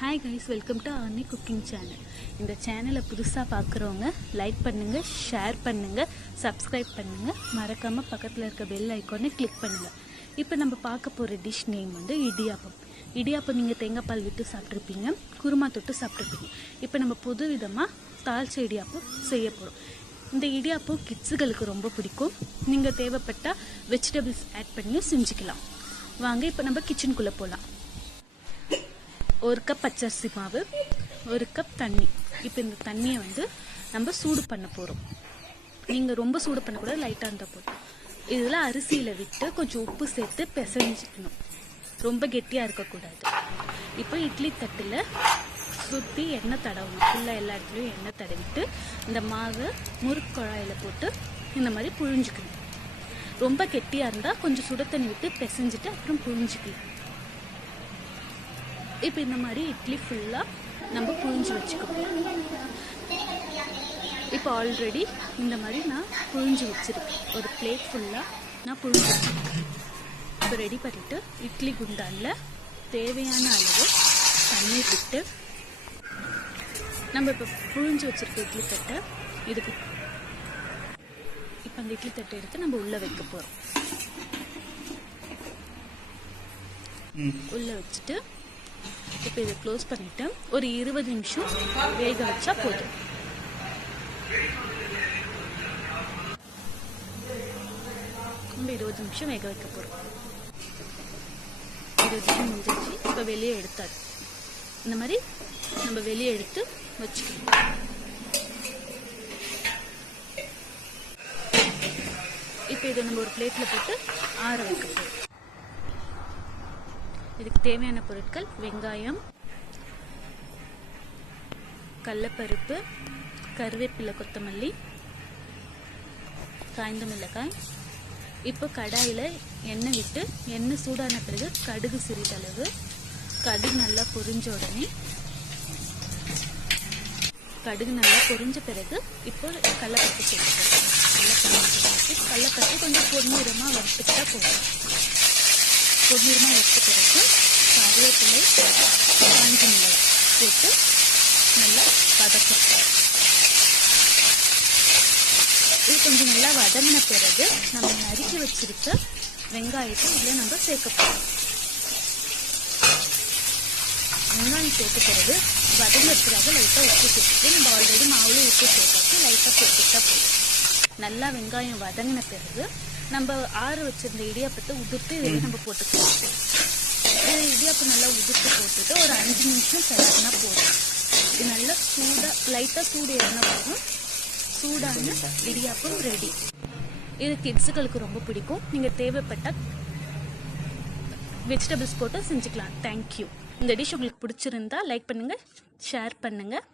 Hi guys, welcome to Arni cooking channel. இந்த சேனலை புதுசாக பார்க்குறவங்க லைக் பண்ணுங்கள், ஷேர் பண்ணுங்கள், சப்ஸ்கிரைப் பண்ணுங்கள். மறக்காமல் பக்கத்தில் இருக்க பெல் ஐக்கானை கிளிக் பண்ணுங்கள். இப்போ நம்ம பார்க்க போகிற டிஷ் நேம் வந்து இடியாப்பம். இடியாப்பம் நீங்கள் தேங்காய் பால் விட்டு சாப்பிட்ருப்பீங்க, குருமா தொட்டு சாப்பிட்ருப்பீங்க. இப்போ நம்ம புது விதமாக தாளிச்ச இடியாப்பம் செய்ய போகிறோம். இந்த இடியாப்பம் கிட்ஸுகளுக்கு ரொம்ப பிடிக்கும். நீங்கள் தேவைப்பட்டால் வெஜிடபிள்ஸ் ஆட் பண்ணியும் செஞ்சுக்கலாம். வாங்க இப்போ நம்ம கிச்சனுக்குள்ளே போகலாம். 1 கப் பச்சரிசி மாவு, 1 கப் தண்ணி. இப்போ இந்த தண்ணியை வந்து நம்ம சூடு பண்ண போகிறோம். நீங்கள் ரொம்ப சூடு பண்ணக்கூடாது, லைட்டாக இருந்தால் போதும். இதில் அரிசியில் விட்டு கொஞ்சம் உப்பு சேர்த்து பிசைஞ்சிக்கணும். ரொம்ப கெட்டியாக இருக்கக்கூடாது. இப்போ இட்லி தட்டில் சுற்றி எண்ணெய் தடவணும். ஃபுல்லாக எல்லா இடத்துலையும் எண்ணெய் தடவிட்டு இந்த மாவை முறுக்கு குழாயில் போட்டு இந்த மாதிரி புழிஞ்சிக்கணும். ரொம்ப கெட்டியாக இருந்தால் கொஞ்சம் சுட தண்ணி விட்டு பிசைஞ்சிட்டு அப்புறம் புழிஞ்சிக்கலாம். இப்போ இந்த மாதிரி இட்லி ஃபுல்லாக நம்ம புழிஞ்சு வச்சுக்கணும். இப்போ ஆல்ரெடி இந்த மாதிரி நான் புழிஞ்சு வச்சுருக்கேன். ஒரு பிளேட் ஃபுல்லாக நான் புழிஞ்சு வச்சுருக்கேன். இப்போ ரெடி பண்ணிவிட்டு இட்லி குண்டானில் தேவையான அளவு தண்ணீர் விட்டு நம்ம இப்போ புழிஞ்சு வச்சுருக்க இட்லி தட்டை இதுக்கு இப்போ அந்த இட்லி தட்டை எடுத்து நம்ம உள்ளே வைக்க போகிறோம். உள்ளே வச்சுட்டு இப்போ இதை க்ளோஸ் பண்ணிவிட்டு ஒரு 20 நிமிஷம் வேக வச்சா போதும். நம்ம 20 நிமிஷம் வேக வைக்க போகிறோம். 20 நிமிஷம் முடிஞ்சிச்சு. இப்போ வெளியே எடுத்தாது. இந்த மாதிரி நம்ம வெளியே எடுத்து வச்சுக்கணும். இப்போ இதை நம்ம ஒரு பிளேட்டில் போட்டு ஆற வைக்க போகிறோம். இதுக்கு தேவையான பொருட்கள்: வெங்காயம், கடலைப்பருப்பு, கருவேப்பிலை, கொத்தமல்லி, காய்ந்த மிளகாய். இப்போ கடாயில் எண்ணெய் விட்டு எண்ணெய் சூடான பிறகு கடுகு சிறிதளவு. கடுகு நல்லா பொரிஞ்ச உடனே இப்போ கடலைப்பருப்பு சேர்த்துக்கலாம். கடலைப்பருப்பு கொஞ்சம் பொன்னிறமாக வறுத்துக்கிட்டா போதும். பொன்னிறமாக வறுத்த பிறகு கருவேப்பிலை, காய்ந்த மிளகாய் போட்டு நல்லா வதக்கலாம். இது கொஞ்சம் நல்லா வதங்கின பிறகு நம்ம நறுக்கி வச்சிருக்க வெங்காயத்தை இதில் நம்ம சேர்க்க போகிறோம். வெங்காயம் சேர்த்த பிறகு வதங்கிறதுக்காக லைட்டாக உப்பு சேர்த்துட்டு நம்ம ஆல்ரெடி மாவுல உப்பு சேர்த்தாச்சு, லைட்டாக சேர்த்துட்டா போதும். நல்லா வெங்காயம் வதங்கின பிறகு நம்ம ஆற வச்சிருந்த இடியாப்பத்தை உதிர்த்து இதில் நம்ம போட்டுக்கலாம். இது இடியாப்பம் நல்லா உதிர்த்து போட்டுட்டு ஒரு 5 நிமிஷம் கிளறினா போதும். இது நல்லா லைட்டாக சூடு ஏறினா போதும். சூடான இடியாப்பம் ரெடி. இது கிட்ஸுகளுக்கு ரொம்ப பிடிக்கும். நீங்கள் தேவைப்பட்ட வெஜிடபிள்ஸ் போட்டு செஞ்சுக்கலாம். தேங்க்யூ. இந்த டிஷ் உங்களுக்கு பிடிச்சிருந்தா லைக் பண்ணுங்கள், ஷேர் பண்ணுங்கள்.